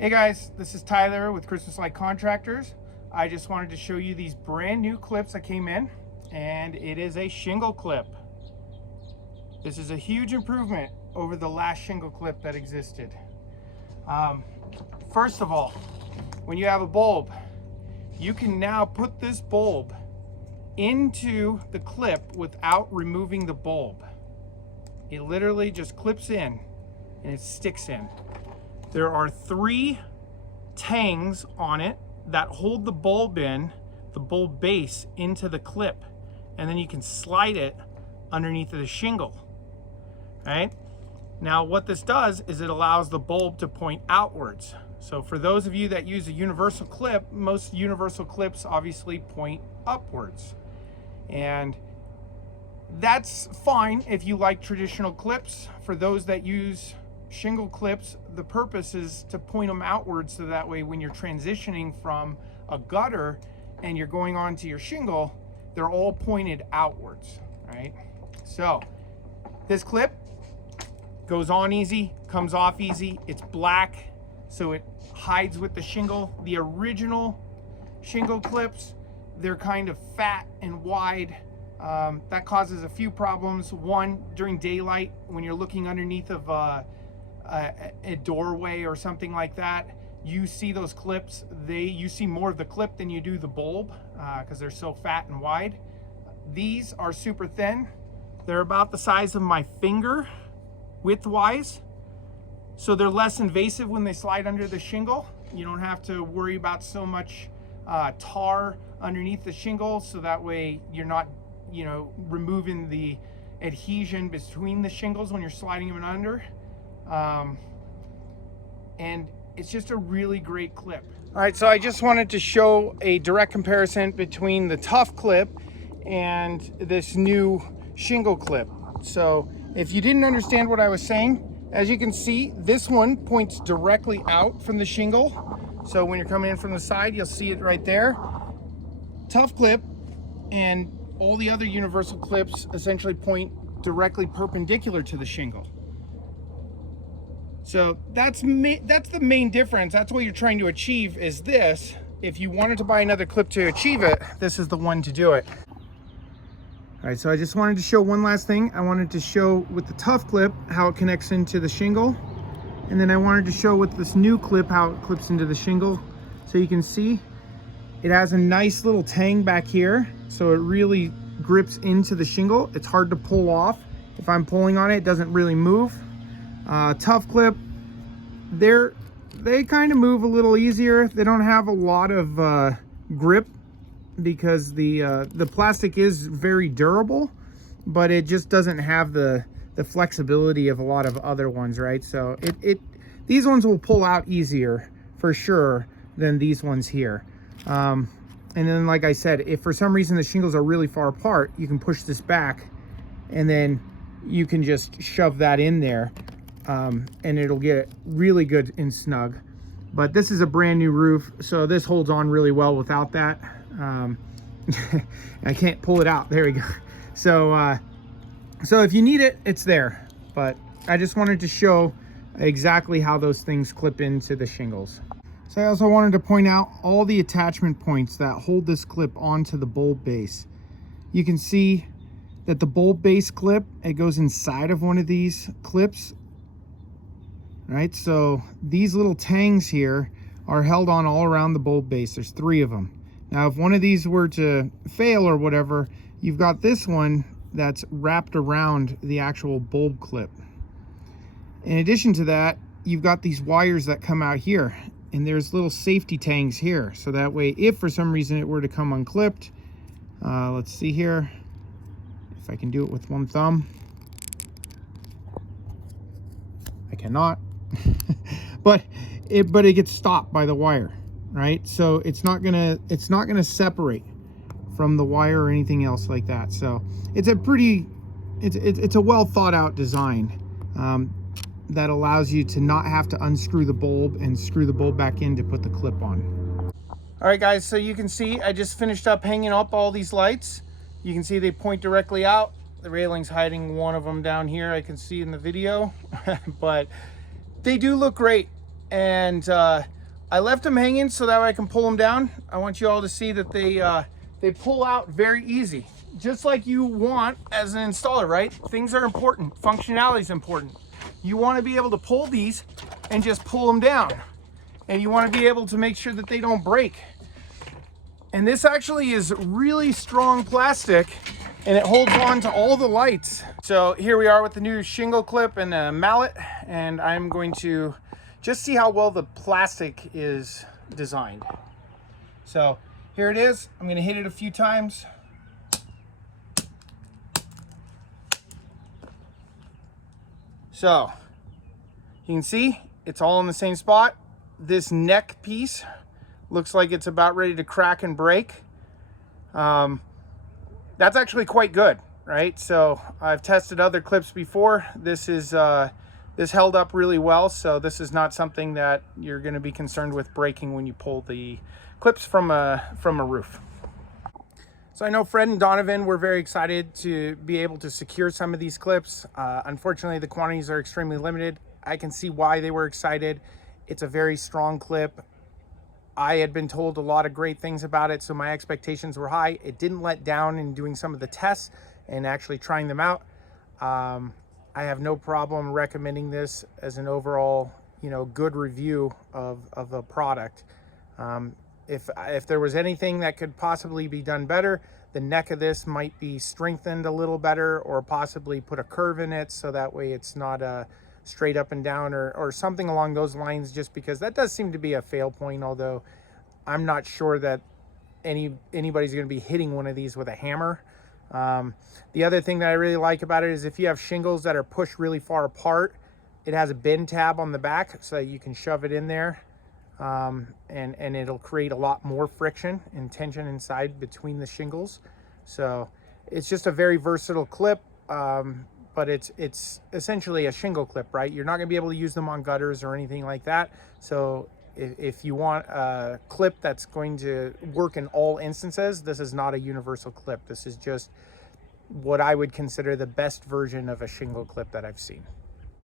Hey guys, this is Tyler with Christmas Light Contractors. I just wanted to show you these brand new clips that came in, and it is a shingle clip. This is a huge improvement over the last shingle clip that existed. First of all, when you have a bulb, you can now put this bulb into the clip without removing the bulb. It literally just clips in and it sticks in. There are 3 tangs on it that hold the bulb base into the clip, and then you can slide it underneath of the shingle, right? Now what this does is it allows the bulb to point outwards. So for those of you that use a universal clip, most universal clips obviously point upwards. And that's fine if you like traditional clips. For those that use shingle clips, the purpose is to point them outwards, so that way when you're transitioning from a gutter and you're going onto your shingle, they're all pointed outwards, right? So this clip goes on easy, comes off easy. It's black, so it hides with the shingle. The original shingle clips, they're kind of fat and wide. That causes a few problems. One, during daylight, when you're looking underneath of a doorway or something like that, you see those clips, you see more of the clip than you do the bulb, because they're so fat and wide. These are super thin. They're about the size of my finger width-wise, so they're less invasive when they slide under the shingle. You don't have to worry about so much tar underneath the shingle, so that way you're not, removing the adhesion between the shingles when you're sliding them under. And it's just a really great clip. All right, so I just wanted to show a direct comparison between the tough clip and this new shingle clip. So if you didn't understand what I was saying, as you can see, this one points directly out from the shingle. So when you're coming in from the side, you'll see it right there. Tough clip and all the other universal clips essentially point directly perpendicular to the shingle. So that's the main difference. That's what you're trying to achieve, is this. If you wanted to buy another clip to achieve it, this is the one to do it. All right, so I just wanted to show one last thing. I wanted to show with the tough clip how it connects into the shingle. And then I wanted to show with this new clip how it clips into the shingle. So you can see it has a nice little tang back here. So it really grips into the shingle. It's hard to pull off. If I'm pulling on it, it doesn't really move. Tough clip, they kind of move a little easier. They don't have a lot of grip because the plastic is very durable, but it just doesn't have the flexibility of a lot of other ones, right? So these ones will pull out easier for sure than these ones here. And then, like I said, if for some reason the shingles are really far apart, you can push this back and then you can just shove that in there. And it'll get really good and snug. But this is a brand new roof, so this holds on really well without that. I can't pull it out. There we go. So if you need it, it's there. But I just wanted to show exactly how those things clip into the shingles. So I also wanted to point out all the attachment points that hold this clip onto the bulb base. You can see that the bulb base clip, it goes inside of one of these clips. Right, so these little tangs here are held on all around the bulb base. There's 3 of them. Now, if one of these were to fail or whatever, you've got this one that's wrapped around the actual bulb clip. In addition to that, you've got these wires that come out here, and there's little safety tangs here. So that way, if for some reason it were to come unclipped, let's see here, if I can do it with one thumb. I cannot. but it gets stopped by the wire, right? So it's not gonna separate from the wire or anything else like that. So it's a well thought out design that allows you to not have to unscrew the bulb and screw the bulb back in to put the clip on. All right guys, so you can see I just finished up hanging up all these lights. You can see they point directly out. The railing's hiding one of them down here, I can see in the video. But they do look great. and I left them hanging so that way I can pull them down. I want you all to see that they pull out very easy, just like you want as an installer, right? Things are important. Functionality is important. You want to be able to pull these and just pull them down, and you want to be able to make sure that they don't break. And this actually is really strong plastic, and it holds on to all the lights. So here we are with the new shingle clip and a mallet, and I'm going to just see how well the plastic is designed. So here it is. I'm going to hit it a few times. So you can see it's all in the same spot. This neck piece looks like it's about ready to crack and break. That's actually quite good, right? So I've tested other clips before. This held up really well, so this is not something that you're going to be concerned with breaking when you pull the clips from a roof. So I know Fred and Donovan were very excited to be able to secure some of these clips. Unfortunately, the quantities are extremely limited. I can see why they were excited. It's a very strong clip. I had been told a lot of great things about it, so my expectations were high. It didn't let down in doing some of the tests and actually trying them out. I have no problem recommending this as an overall, good review of a product. If there was anything that could possibly be done better, the neck of this might be strengthened a little better, or possibly put a curve in it so that way it's not straight up and down, or something along those lines, just because that does seem to be a fail point, although I'm not sure that anybody's going to be hitting one of these with a hammer. The other thing that I really like about it is if you have shingles that are pushed really far apart, it has a bend tab on the back so that you can shove it in there, and it'll create a lot more friction and tension inside between the shingles. So it's just a very versatile clip. But it's essentially a shingle clip, right? You're not going to be able to use them on gutters or anything like that. So if you want a clip that's going to work in all instances, this is not a universal clip. This is just what I would consider the best version of a shingle clip that I've seen.